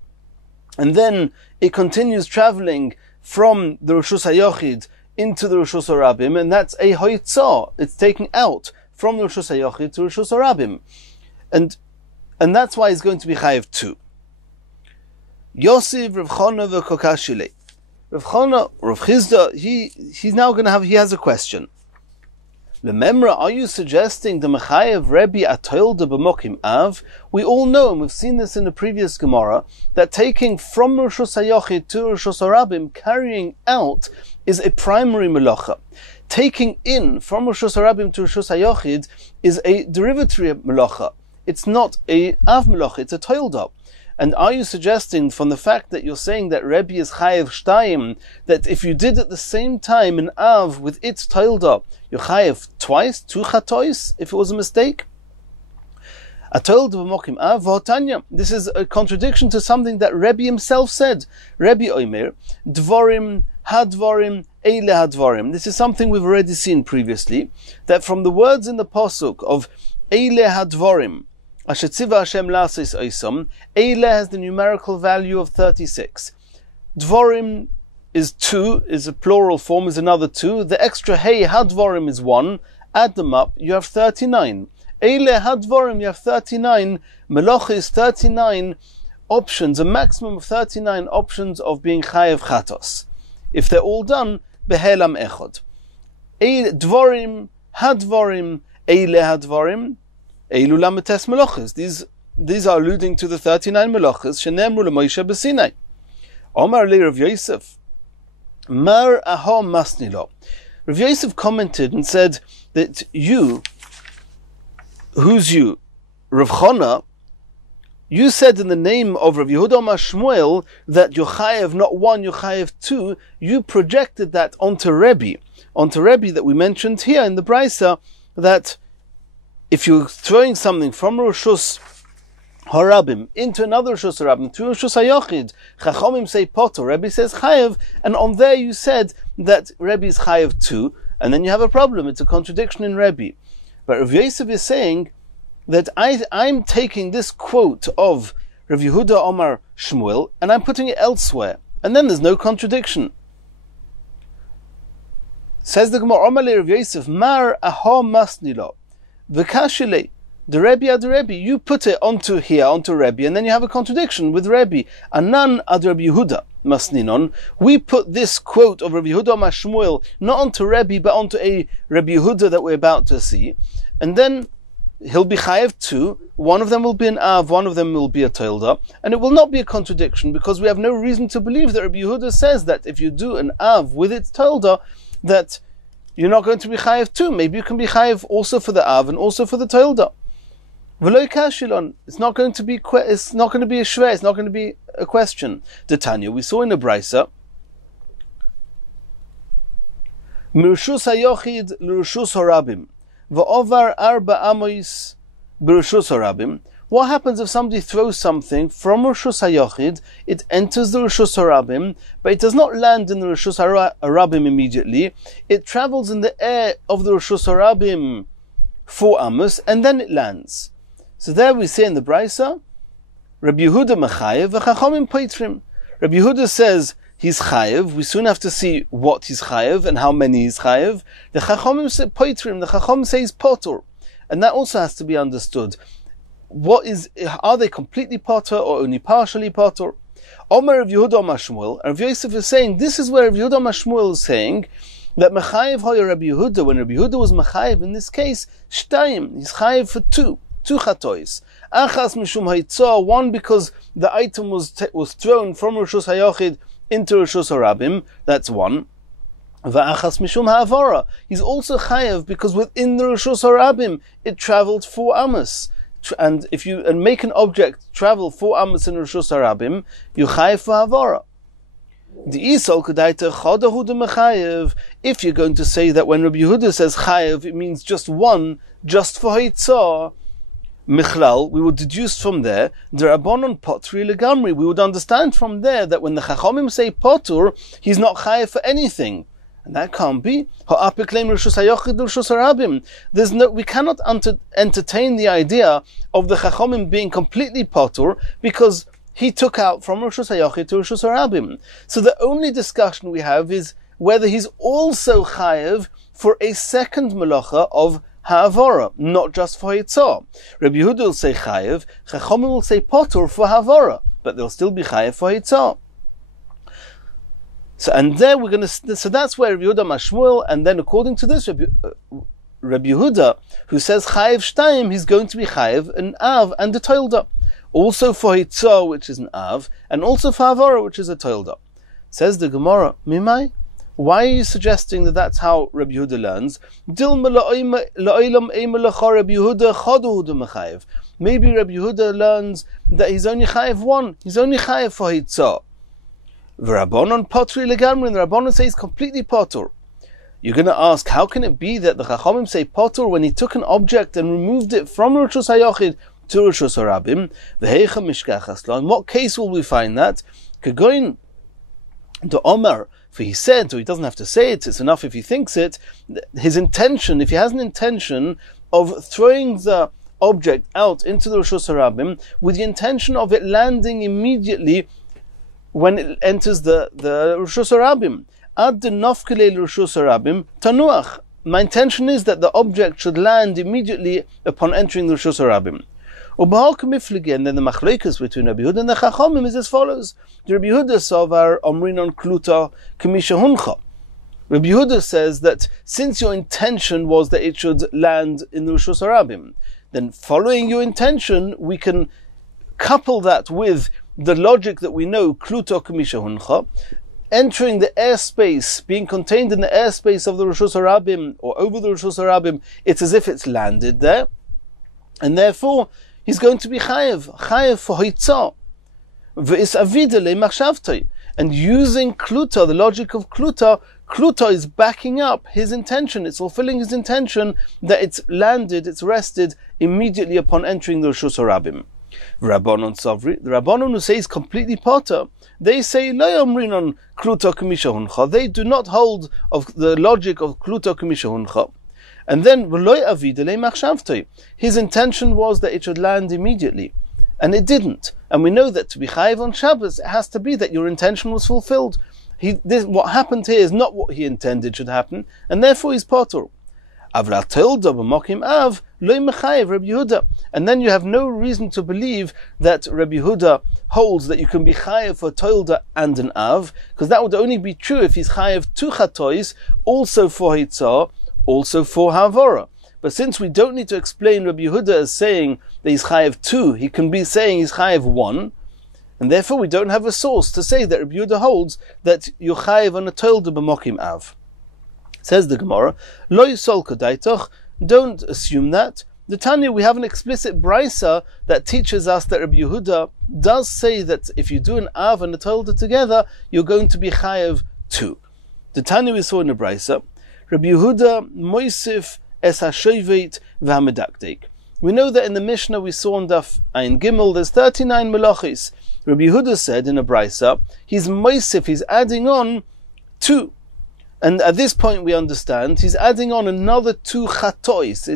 and then it continues traveling from the reshus hayochid into the reshus harabim, and that's a hoitzah. It's taken out from the reshus hayochid to reshus harabim, and that's why he's going to be chayev 2. Yosef Rav Chona v'Kokashile. Rav Chona, Rav Chizda, he has a question. Lememra, are you suggesting the Mechayev Rebbe Atoil de B'mokim Av? We all know, and we've seen this in the previous Gemara, that taking from Reshus Hayochid to Reshus Harabim, carrying out, is a primary melacha. Taking in from Reshus Harabim to Reshus Hayochid is a derivatory melacha. It's not a Av melacha, it's a toilda. And are you suggesting from the fact that you're saying that Rebbe is chayev shtayim, that if you did at the same time an av with its toilda, you're chayev twice, two chatois, if it was a mistake? This is a contradiction to something that Rebbe himself said. Rebbe Omer, Dvorim, Hadvorim, Eile Hadvorim. This is something we've already seen previously, that from the words in the Pasuk of Eile Hadvorim, Asher Tziva Hashem Lasis Oisom, Eile has the numerical value of 36. Dvorim is 2, is a plural form, is another 2. The extra Hey Hadvorim is 1. Add them up, you have 39. Eile Hadvorim, you have 39. Melocha is 39 options, a maximum of 39 options of being Chayev Chatos. If they're all done, Behelam Echod. Dvorim, Hadvorim, Eile Hadvorim, Eilu Lametes Melochas. These are alluding to the 39 Melochas, Shenemru LeMoshe B'Sinai. Omar Le Rav Yosef, Mar Aho Masnilo. Rav Yosef commented and said that you, who's you? Rav Chona, you said in the name of Rav Yehuda Amar Shmuel that Yochayev not 1, Yochayev 2. You projected that onto Rebbe that we mentioned here in the Brisa, that if you're throwing something from Roshus Harabim into another Roshus Harabim, through Roshus Hayochid, Chachomim say Potter, Rebbe says Chayev, and on there you said that Rebbe is Chayev 2, and then you have a problem. It's a contradiction in Rebbe. But Rav Yosef is saying that I'm taking this quote of Rav Yehuda Amar Shmuel and I'm putting it elsewhere, and then there's no contradiction. Says the Gemara, Amar le Rav Yosef, Mar Aho Masnilo, V'kashile, the Rebbe, you put it onto here, onto Rebbe, and then you have a contradiction with Rebbe. Anan ad Rabbi Yehuda Masninon. We put this quote of Rabbi Yehuda Amar Shmuel not onto Rebbe, but onto a Rabbi Yehuda that we're about to see. And then he'll be chayev 2. One of them will be an av, one of them will be a toilda, and it will not be a contradiction, because we have no reason to believe that Rabbi Yehuda says that if you do an av with its toilda, that you're not going to be chayev 2. Maybe you can be chayev also for the av and also for the toilda. It's not going to be a shver, it's not going to be a question. The Tanya, we saw in the Brisa, Mirshus hayochid l'rshus harabim, v'ovar arba amois b'rshus harabim. What happens if somebody throws something from Rshus hayochid, it enters the Rshus harabim, but it does not land in the Rshus harabim immediately. It travels in the air of the Rshus harabim 4 amos, and then it lands. So there we say in the Brisa, Rabbi Yehuda mechayev v'chachomim poitrim. Rabbi Yehuda says he's chayev. We soon have to see what he's chayev and how many he's chayev. The chachomim say poitrim. The chachom says potter, and that also has to be understood. Are they completely potter or only partially potter? Omer Rav Yehuda Amar Shmuel. Rav Yosef is saying this is where Rav Yehuda Amar Shmuel is saying that mechayev hoya Rabbi Yehuda. When Rabbi Yehuda was mechayev in this case, shtayim, he's chayev for 2 chatois. Achas mishum haitzah, 1 because the item was thrown from Rshus hayochid into Rshus harabim. That's 1. Va'achas mishum ha'avara, he's also chayev because within the Rshus harabim it travelled 4 amos. And if you make an object travel 4 amos in Rshus harabim, you chayev for havara. The Isol Kedaita Chodahu de Mechayev. If you're going to say that when Rabbi Yehuda says chayev, it means just 1, just for haitzah, Michlal, we would deduce from there, the Rabbanon Potri Legamri. We would understand from there that when the Chachomim say Potur, he's not chayev for anything. And that can't be. We cannot entertain the idea of the Chachomim being completely Potur, because he took out from Rshus Hayochid to Rshus Harabim. So the only discussion we have is whether he's also chayev for a second melacha of ha'avara, not just for hitzah. Rabbi Yehuda will say chayev, Chachomim will say potur for ha'avara, but they'll still be chayev for hitzah. So that's where Rabbi Yehuda Amar Shmuel, and then according to this Rabbi Yehuda, who says chayev shtayim, he's going to be chayev an av and a toilda, also for hitzah, which is an av, and also for ha'avara, which is a toilda. Says the Gemara, Mimai, Why are you suggesting that that's how Rabbi Yehuda learns? Maybe Rabbi Yehuda learns that he's only chayev one. He's only chayev for hitzah. V'Rabbanon potri legamrin. The Rabbanon says completely potter. You're going to ask, how can it be that the Chachamim say potter when he took an object and removed it from Rishus HaYochid to Rishus HaRabim? V'heicha mishkachas lo. In what case will we find that? Kegoin to Omar. For he said, or he doesn't have to say it, it's enough if he thinks it, his intention, if he has an intention of throwing the object out into the Rishus HaRabim with the intention of it landing immediately when it enters the Rishus HaRabim. Ad de nofkele Rishus HaRabim tanuach. My intention is that the object should land immediately upon entering the Rishus HaRabim. And then the machlekes between Rabbi Yehuda and the Chachamim is as follows. The Rabbi Yehuda savar omrinon kluta kamisha huncha. Rabbi Yehuda says that since your intention was that it should land in the Rishus HaRabim, then following your intention, we can couple that with the logic that we know, kluta kamisha huncha, entering the airspace, being contained in the airspace of the Rishus HaRabim, or over the Rishus HaRabim, it's as if it's landed there, and therefore, he's going to be chayev for hitzah. V'is avida le'machshavtoi. And using kluta, the logic of kluta is backing up his intention. It's fulfilling his intention that it's landed, it's rested immediately upon entering the Rishus HaRabim. Rabbanon Savri, the Rabbanon who says completely potter, they say lo yomrinon kluta kamisha huncha. They do not hold of the logic of kluta kamisha huncha. And then, his intention was that it should land immediately. And it didn't. And we know that to be chayiv on Shabbos, it has to be that your intention was fulfilled. What happened here is not what he intended should happen, and therefore he's potter. And then you have no reason to believe that Rabbi Yehuda holds that you can be chayiv for toilda and an av, because that would only be true if he's chayiv two chatois, also for hitzah, also for havora. But since we don't need to explain Rabbi Yehuda as saying that he's chayev 2, he can be saying he's chayev 1, and therefore we don't have a source to say that Rabbi Yehuda holds that you're chayev on a toilda b'mokim av. Says the Gemara, lo yisol kadaitoch, don't assume that. The Tanya, we have an explicit brisa that teaches us that Rabbi Yehuda does say that if you do an av and a toilda together, you're going to be chayev 2. The Tanya we saw in the brisa, Rabbi Yehuda moisif es hashovet v'hamedaktek. We know that in the Mishnah we saw in Daf Ayin Gimel, there's 39 melachis. Rabbi Yehuda said in a brisa, he's moisif, he's adding on 2. And at this point we understand he's adding on another 2 chatois.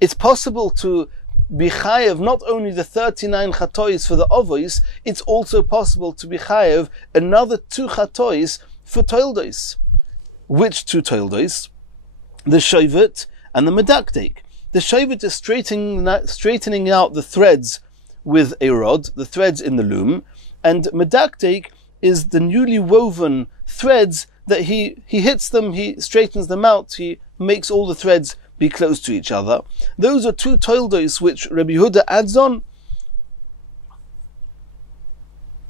It's possible to be chayev not only the 39 chatois for the ovois, it's also possible to be chayev another 2 chatois for toildos. Which 2 toildos? The shovet and the medaktek. The shovet is straightening out the threads with a rod, the threads in the loom, and medaktek is the newly woven threads that he hits them, he straightens them out, he makes all the threads be close to each other. Those are 2 toildos which Rabbi Yehuda adds on.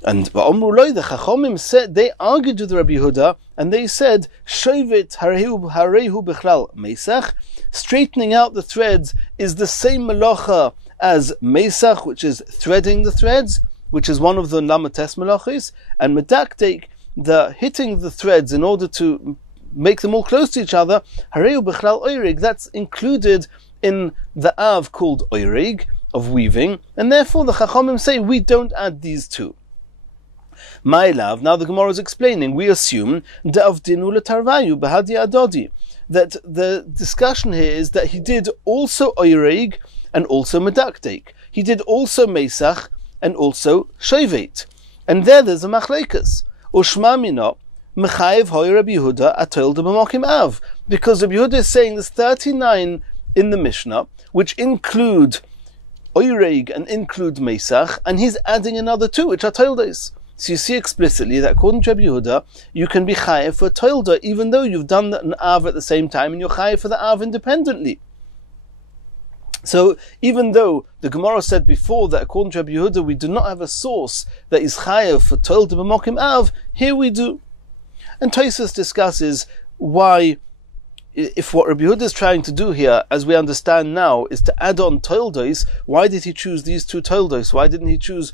And the Chachamim said, they argued with Rabbi Yehuda, and they said, Shovet harehu bechlal mesach, straightening out the threads is the same melacha as mesach, which is threading the threads, which is one of the lamates melachis, and medaktek, the hitting the threads in order to make them all close to each other, harehu bechlal oirig, that's included in the av called oirig, of weaving, and therefore the Chachamim say, we don't add these 2. My love, now the Gemara is explaining, we assume that the discussion here is that he did also oirig and also medaktek. He did also mesach and also shovet. And there's a machlekas. Ushma mina mechayev hoy Rabbi Yehuda atol de b'mokim av. Because Rabbi Yehuda is saying there's 39 in the Mishnah, which include oirig and include mesach, and he's adding another 2, which are toildos. So you see explicitly that according to Rabbi Yehuda, you can be chayev for toilda, even though you've done an av at the same time, and you're chayev for the av independently. So even though the Gemara said before that according to Rabbi Yehuda, we do not have a source that is chayev for toilda b'mokim av, here we do. And Tosfos discusses why, if what Rabbi Yehuda is trying to do here, as we understand now, is to add on toldos, why did he choose these two toldos? Why didn't he choose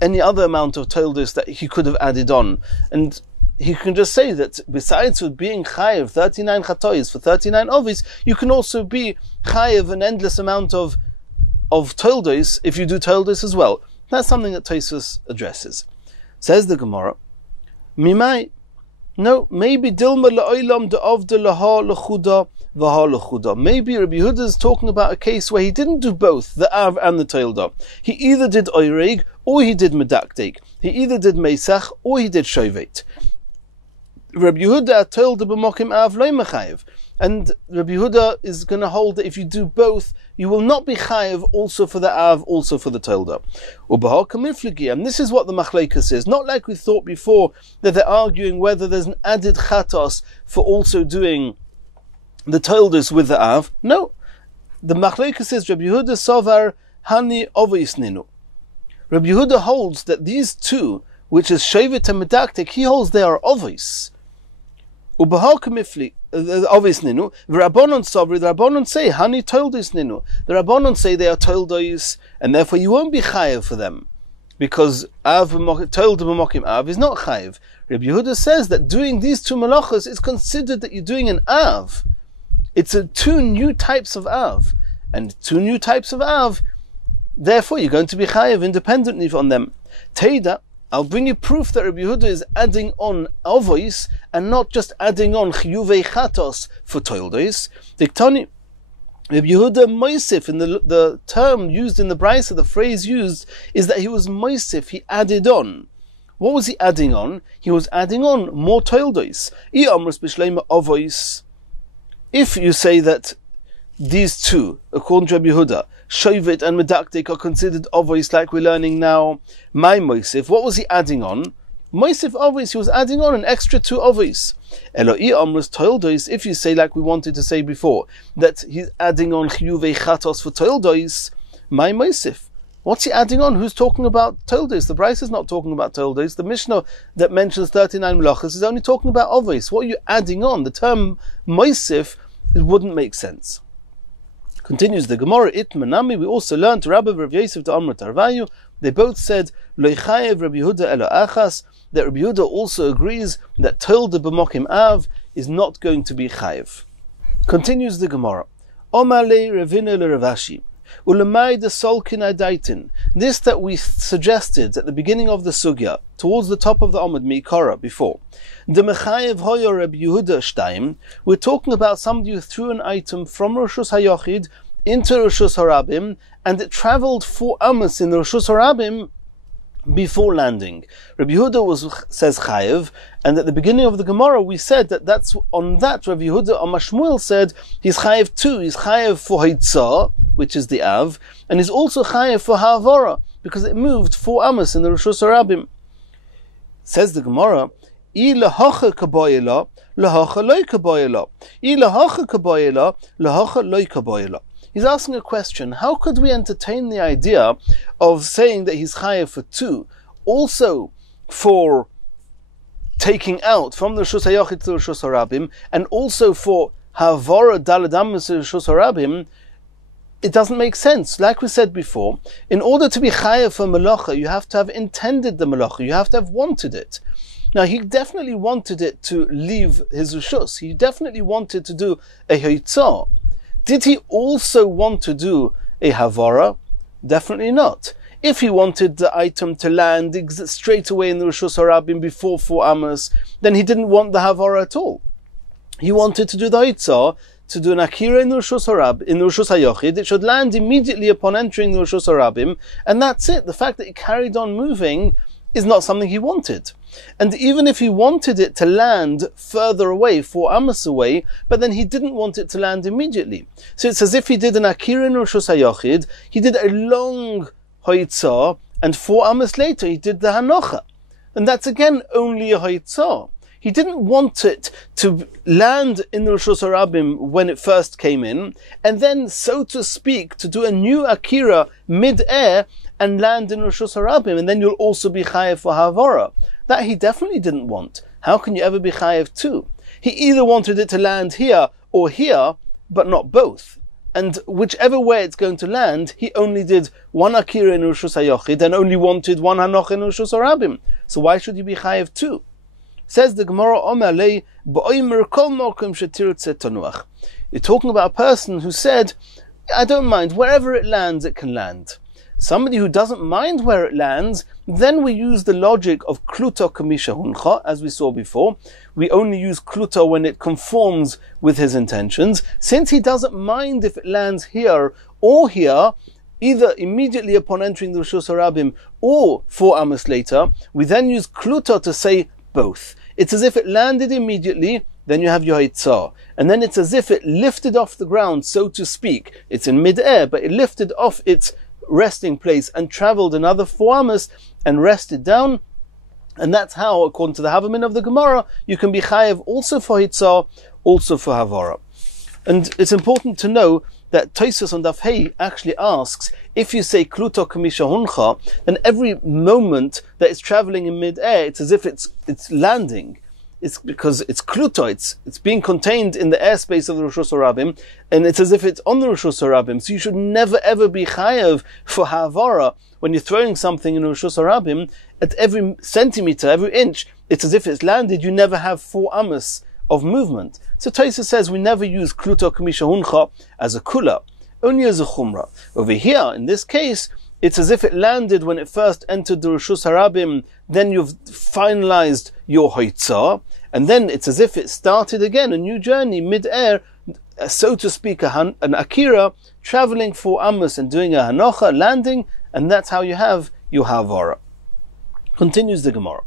any other amount of toldos that he could have added on? And he can just say that besides with being chayev 39 chatois for 39 ovis, you can also be chayev an endless amount of toldos if you do toldos as well. That's something that Tosfos addresses. Says the Gemara, Mimai, no, maybe Dilma la'olam de'avda laha l'chuda v'ha l'chuda. Maybe Rabbi Yehuda is talking about a case where he didn't do both, the av and the tolda. He either did oireg or he did medakdek. He either did meisach or he did shovet. Rabbi Yehuda tolda b'mokim av lo mechayev. And Rabbi Yehuda is going to hold that if you do both, you will not be chayev also for the av, also for the tolda. And this is what the machlekes is. Not like we thought before, that they're arguing whether there's an added chatos for also doing the toldas with the av. No. The machlekes is Rabbi Yehuda sovar hani ovis ninu. Rabbi Yehuda holds that these two, which is shevet and medaktek, he holds they are ovis. Obvious ninu. The Rabbanon say hani toldos ninu. The Rabbanon say they are toldos, and therefore you won't be chayev for them, because av tolda b'mokim av is not chayev. Rabbi Yehuda says that doing these two malachos is considered that you're doing an av. It's two new types of av, and two new types of av. Therefore, you're going to be chayev independently from them. Teida. I'll bring you proof that Rabbi Yehuda is adding on avois and not just adding on chiyuvei chatos for toldos. Diktani, Rabbi Yehuda moisif, in the term used in the Brisa, the phrase used is that he was moisif, he added on. What was he adding on? He was adding on more toldos. If you say that these two, according to Rabbi Yehuda, Shovit and Medaktik, are considered ovois like we're learning now, my Moisif, what was he adding on? Moisif ovois, he was adding on an extra two ovois. Eloi Amrus Toldois, if you say like we wanted to say before, that he's adding on Chiyuvei Chatos for Toldois, my Moisif. What's he adding on? Who's talking about Toldos? The Brisa is not talking about Toldos. The Mishnah that mentions 39 melachos is only talking about ovois. What are you adding on? The term Moisif, it wouldn't make sense. Continues the Gemara, Itmanami, we also learned to Rabbi Rav Yosef to Amr Tarvayu, they both said, Lo chayev Rabbi Yehuda elo achas, that Rabbi Yehuda also agrees that tolda b'mokim av is not going to be chayev. Continues the Gemara, Omale Ravina le Ravashi, Ulamai de Solkin Adaitin, this that we suggested at the beginning of the Sugya, towards the top of the Amud Mikara before, the Mechayev Hoyo Rabbi Yehuda Shtaim, we're talking about somebody who threw an item from Roshus HaYochid into Roshus HaRabim, and it travelled 4 amos in the Roshus HaRabim before landing. Rabbi Yehuda says Chayev, and at the beginning of the Gemara we said that's on that Rabbi Yehuda Amashmuel said he's Chayev too. He's Chayev for Hitzah, which is the Av, and he's also Chayev for Ha'avara, because it moved 4 amos in the Roshus HaRabim. Says the Gemara, I lahacha kabayela, lahacha loy kabayela. I lahacha kabayela, lahacha loy kabayela. He's asking a question. How could we entertain the idea of saying that he's chayev for 2, also for taking out from the Roshus HaYochid to the Roshus HaRabim, and also for Havara Daladamas to the Roshus HaRabim? It doesn't make sense. Like we said before, in order to be chayev for malacha, you have to have intended the malacha. You have to have wanted it. Now, he definitely wanted it to leave his Roshus. He definitely wanted to do a Hitzah. Did he also want to do a Havara? Definitely not. If he wanted the item to land straight away in the Roshus HaRabim before 4 amos, then he didn't want the Havara at all. He wanted to do the Hitzah, to do an Akira in the Roshus HaRabim, in the Roshus HaYochid. It should land immediately upon entering the Roshus HaRabim, and that's it. The fact that it carried on moving is not something he wanted. And even if he wanted it to land further away, 4 amos away, but then he didn't want it to land immediately. So it's as if he did an Akira in Roshus HaYochid, he did a long Hoitzah, and 4 amos later he did the Hanocha. And that's again only a Hoitzah. He didn't want it to land in the Roshus HaRabim when it first came in, and then, so to speak, to do a new Akira mid-air and land in Roshus HaRabim, and then you'll also be chayev for Havara. that he definitely didn't want. How can you ever be chayev two? He either wanted it to land here or here, but not both. And whichever way it's going to land, he only did one akira in Rishus HaYochid and only wanted one hanocha in Rishus HaRabim. So why should you be chayev two? Says the Gemara, Omer lei b'oimer kol mokum shetirtze tanuach. You're talking about a person who said, I don't mind, wherever it lands, it can land. Somebody who doesn't mind where it lands, then we use the logic of kluta kamisha huncha, as we saw before. We only use kluta when it conforms with his intentions. Since he doesn't mind if it lands here or here, either immediately upon entering the Rishus HaRabim or 4 amos later, we then use kluta to say both. It's as if it landed immediately, then you have your hitzah. And then it's as if it lifted off the ground, so to speak. It's in mid-air, but it lifted off its resting place and traveled another 4 amos and rested down. And that's how, according to the Havamin of the Gemara, you can be chayev also for hitzah, also for havara. And it's important to know that Tosfos on Daf Hey actually asks, if you say kluto kamisha huncha, then every moment that it's traveling in mid-air, it's as if it's landing. It's because it's kluto, it's being contained in the airspace of the Rishus HaRabim, and it's as if it's on the Rishus HaRabim. So you should never ever be chayev for havara when you're throwing something in the Rishus HaRabim. At every centimeter, every inch, it's as if it's landed. You never have 4 amos of movement. So Tosfos says we never use kluto kamisha huncha as a kula, only as a chumrah. Over here, in this case, it's as if it landed when it first entered the Rishus HaRabim, then you've finalized your hoitzah, and then it's as if it started again, a new journey, mid-air, so to speak, an akira, traveling 4 amos and doing a hanocha, landing, and that's how you have your havara. Continues the Gemara.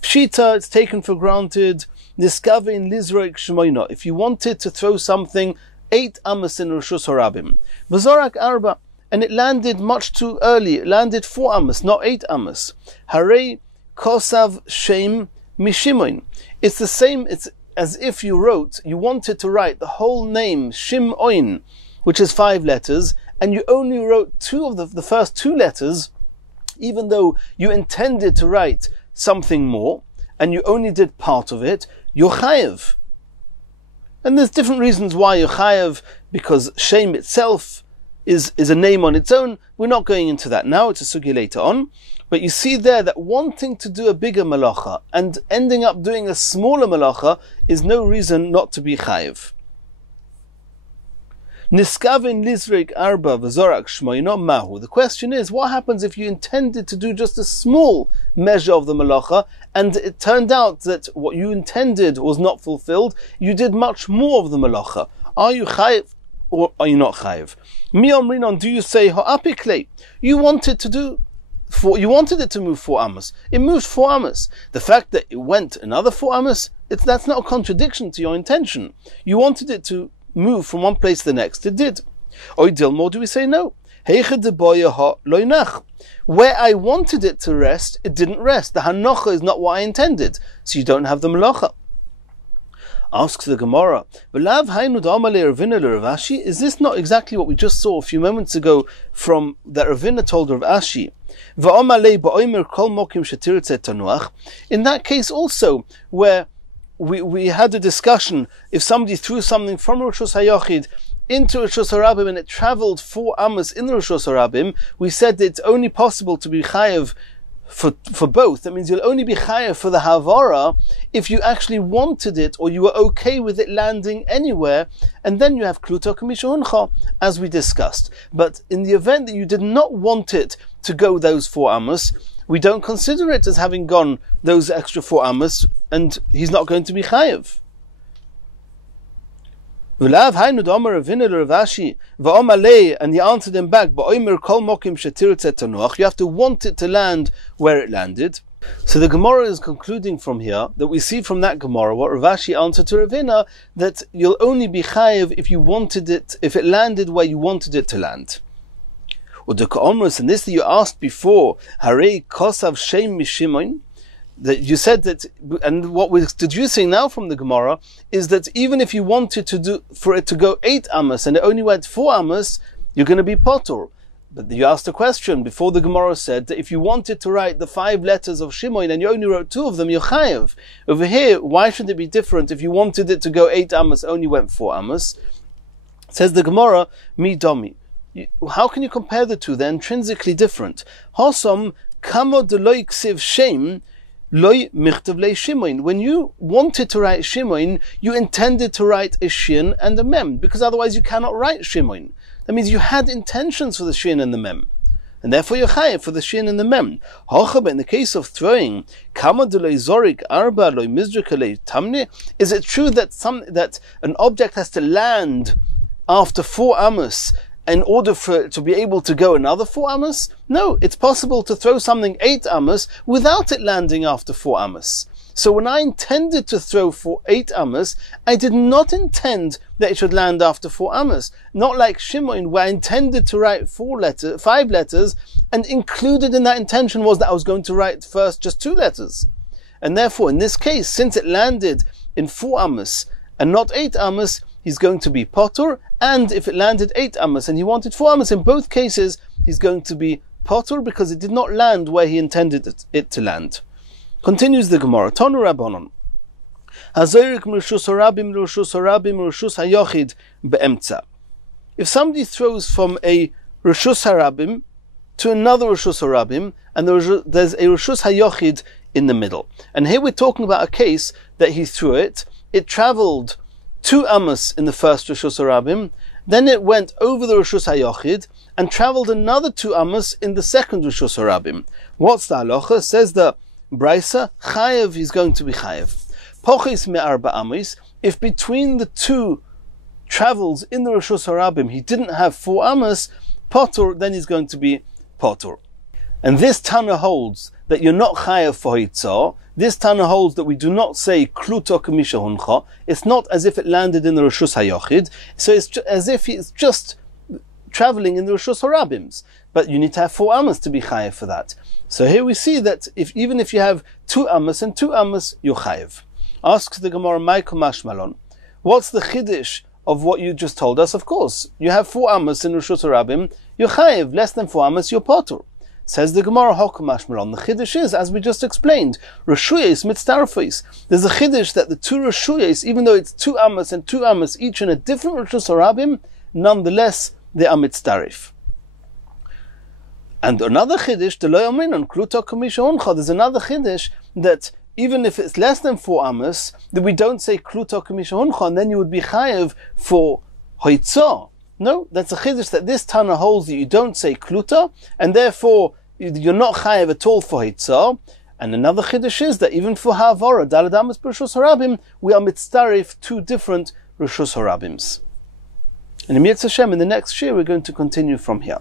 Pshita, it's taken for granted, niskavin lizroik shmoina, if you wanted to throw something 8 amos in Rishus HaRabim, v'zorak arba, and it landed much too early, it landed 4 amos, not 8 amos. Harei kosav shem mishimoin. It's the same, it's as if you wanted to write the whole name, Shimoin, which is 5 letters, and you only wrote 2 of the first 2 letters, even though you intended to write something more, and you only did part of it, you're chayev. And there's different reasons why you're chayev, because Shem itself is a name on its own. We're not going into that now, it's a sugi later on. But you see there that wanting to do a bigger malacha and ending up doing a smaller malacha is no reason not to be chayev. Niskavin lizrik arba v'zorak shmoino mahu. The question is, what happens if you intended to do just a small measure of the malacha and it turned out that what you intended was not fulfilled? You did much more of the malacha. Are you chayev or are you not chayev? Mi omrinon, do you say ha'apikle? You wanted it to move 4 amos. It moved 4 amos. The fact that it went another 4 amos, that's not a contradiction to your intention. You wanted it to move from one place to the next. It did. Or Tilmod, do we say no? Where I wanted it to rest, it didn't rest. The hanocha is not what I intended. So you don't have the malacha. Asks the Gemara, is this not exactly what we just saw a few moments ago from that Ravina told Rav Ashi? In that case also, where we had a discussion, if somebody threw something from Rishus HaYochid into Rishus HaRabim and it traveled 4 amos in the Rishus HaRabim, we said that it's only possible to be chayev for both. That means you'll only be chayev for the havara if you actually wanted it or you were okay with it landing anywhere, and then you have kluto kamisha huncha, as we discussed. But in the event that you did not want it to go those 4 amos, we don't consider it as having gone those extra 4 amos, and he's not going to be chayev. And he answered him back, you have to want it to land where it landed. So the Gemara is concluding from here that we see from that Gemara what Rav Ashi answered to Ravina, that you'll only be chayev if you wanted it, if it landed where you wanted it to land. And this that you asked before, Harei kosav shem mishimoin, that you said that, and what we're deducing now from the Gemara is that even if you wanted to do for it to go 8 amos and it only went 4 amos, you're going to be potor. But you asked a question before the Gemara said that if you wanted to write the 5 letters of Shimon and you only wrote 2 of them, you're chayev. Over here, why should it be different? If you wanted it to go 8 amos, only went 4 amos. Says the Gemara, mi domi. How can you compare the two? They're intrinsically different. Hosom kamo deloy ksiv shem loy michtav le Shimon. When you wanted to write Shimon, you intended to write a shin and a mem, because otherwise you cannot write Shimon. That means you had intentions for the shin and the mem, and therefore you're chayev for the shin and the mem. Hochaba, in the case of throwing, kama deloy zorik arba loy mizrika le tamne. Is it true that an object has to land after 4 amos in order for it to be able to go another 4 amos? No, it's possible to throw something 8 amos without it landing after 4 amos. So when I intended to throw for 8 amos, I did not intend that it should land after 4 amos. Not like Shimon, where I intended to write 5 letters, and included in that intention was that I was going to write first just 2 letters. And therefore, in this case, since it landed in 4 amos and not 8 amos, he's going to be potter, and if it landed 8 amos and he wanted 4 amos, in both cases, he's going to be potter because it did not land where he intended it to land. Continues the Gemara, Tonu Rabbanon. Hazorik m'reshus harabim l'reshus harabim l'reshus hayochid be'emtza. If somebody throws from a reshus harabim to another reshus harabim, and there's a reshus hayochid in the middle. And here we're talking about a case that he threw it travelled 2 amos in the first reshus harabim, then it went over the reshus hayochid and travelled another 2 amos in the second reshus harabim. What's the halacha? Says the Brisa, chayev, he's going to be chayev. Pochis me'arba amos, if between the 2 travels in the reshus harabim he didn't have 4 amos, potter, then he's going to be potter. And this Tana holds that you're not chayev for hitzah. This Tana holds that we do not say kluto kamisha huncha. It's not as if it landed in the reshus hayochid. So it's as if it's just traveling in the reshus harabims. But you need to have 4 amos to be chayev for that. So here we see that even if you have 2 amos and 2 amos, you're chayev. Asks the Gemara, Michael Mashmalon, what's the chiddush of what you just told us? Of course, you have 4 amos in reshus harabim, you're chayev. Less than 4 amos, you're potter. Says the Gemara, Hokum Mashmalon. The chiddush is, as we just explained, reshuyos mitztarfos. There's a chiddush that the 2 reshuyos, even though it's 2 amos and 2 amos each in a different reshus harabim, nonetheless they are mitztarif. And another chiddush, the lo yominon kluto kamisha uncha. There's another chiddush that even if it's less than 4 amos, that we don't say kluto kamisha uncha, and then you would be chayev for hoitzah. No, that's a chiddush that this Tana holds that you don't say kluta, and therefore you're not chayev at all for hitzah. And another chiddush is that even for ha'avara, daled amos b'reshus harabim, we are mitztarif 2 different reshus harabims. And in Hashem, in the next year, we're going to continue from here.